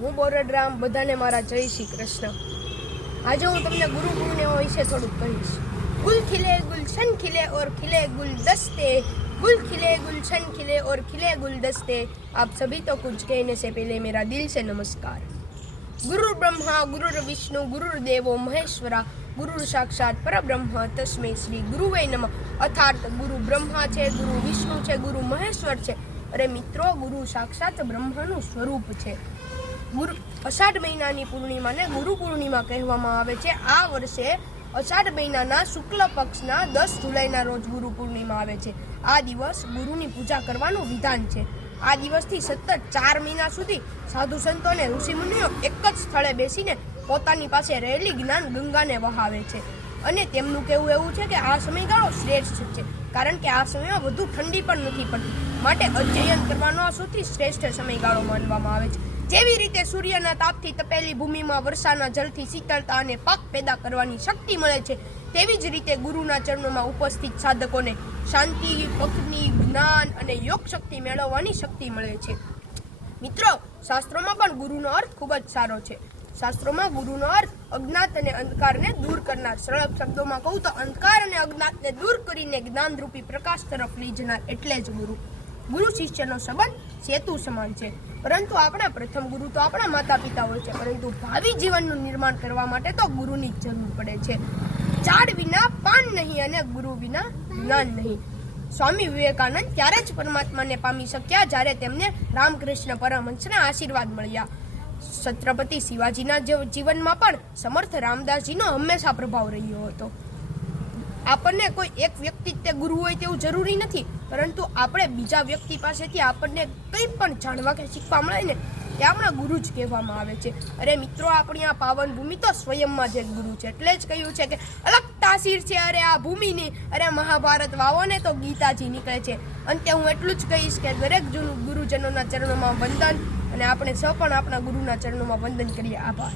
હું બોરડરામ, બધાને મારા જય શ્રી કૃષ્ણ। આજે હું તમને ગુરુ પૂર્ણિમા વિશે થોડુંક કહીશ। गुल खिले गुलशन खिले और खिले गुलदस्ते, गुल खिले गुलशन खिले और खिले गुलदस्ते। आप सभी तो कुछ कहने से पहले मेरा दिल से नमस्कार। गुरु ब्रह्मा गुरु विष्णु गुरु देवो महेश्वरा, गुरु साक्षात परब्रह्म तस्मै श्री गुरुवे नमः। अर्थात गुरु ब्रह्मा છે, ગુરુ વિષ્ણુ છે, ગુરુ મહેશ્વર છે। અરે મિત્રો, ગુરુ સાક્ષાત બ્રહ્માનું સ્વરૂપ છે। ગુરુ અષાઢ મહિનાની પૂર્ણિમાને ગુરુ પૂર્ણિમા કહેવામાં આવે છે। આ વર્ષે અષાઢ મહિનાના શુક્લ પક્ષના 10 જુલાઈના રોજ ગુરુ પૂર્ણિમા આવે છે। આ દિવસ ગુરુની પૂજા કરવાનું વિધાન છે। આ દિવસથી સતત 4 મહિના સુધી સાધુ સંતો અને ઋષિમુનિઓ એક જ સ્થળે બેસીને પોતાની પાસે રહેલી જ્ઞાન ગંગાને વહાવે છે। અને તેમનું કહેવું એવું છે કે આ સમયગાળો શ્રેષ્ઠ છે, કારણ કે આ સમયમાં વધુ ઠંડી પણ નથી પડતી, માટે અધ્યયન કરવાનો આ સૌથી શ્રેષ્ઠ સમયગાળો માનવામાં આવે છે। જેવી રીતે સૂર્યના તાપથી તપેલી ભૂમિમાં વર્ષાના જળથી શીતળતા અને પાક પેદા કરવાની શક્તિ મળે છે, તેવી જ રીતે ગુરુના ચરણોમાં ઉપસ્થિત સાધકોને શાંતિ, ભક્તિ, જ્ઞાન અને યોગ શક્તિ મેળવવાની શક્તિ મળે છે। મિત્રો, શાસ્ત્રોમાં પણ ગુરુનો અર્થ ખૂબ જ સારો છે। શાસ્ત્રોમાં ગુરુનો અર્થ અજ્ઞાત અને અંધકારને દૂર કરનાર, સરળ શબ્દોમાં કહું તો અંધકાર અને અજ્ઞાતને દૂર કરીને જ્ઞાનરૂપી પ્રકાશ તરફ લઈ જનાર એટલે જ ગુરુ। ગુરુ શિષ્યનો સંબંધ સેતુ સમાન છે, પરંતુ આપણા પ્રથમ ગુરુ તો આપણા માતા પિતા હોય છે, પરંતુ ભાવિ જીવનનું નિર્માણ કરવા માટે તો ગુરુની જરૂર પડે છે। ઝાડ વિના પાન નહીં અને ગુરુ વિના જ્ઞાન નહીં। સ્વામી વિવેકાનંદ ત્યારે જ પરમાત્માને પામી શક્યા જ્યારે તેમને રામકૃષ્ણ પરમહંસના આશીર્વાદ મળ્યા। છત્રપતિ શિવાજીના જીવનમાં પણ સમર્થ રામદાસજીનો હંમેશા પ્રભાવ રહ્યો હતો। આપણને કોઈ એક વ્યક્તિ તે ગુરુ હોય તેવું જરૂરી નથી, પરંતુ આપણે બીજા વ્યક્તિ પાસેથી આપણને કંઈ પણ જાણવા કે શીખવા મળે ને, તે આપણા ગુરુ જ કહેવામાં આવે છે। અરે મિત્રો, આપણી આ પાવન ભૂમિ તો સ્વયંમાં જ એક ગુરુ છે, એટલે જ કહ્યું છે કે અલગ તાસીર છે અરે આ ભૂમિની, અરે મહાભારત વાવો ને તો ગીતાજી નીકળે છે। અંતે હું એટલું જ કહીશ કે દરેક ગુરુજનોના ચરણોમાં વંદન, અને આપણે સૌ પણ આપણા ગુરુના ચરણોમાં વંદન કરીએ। આભાર।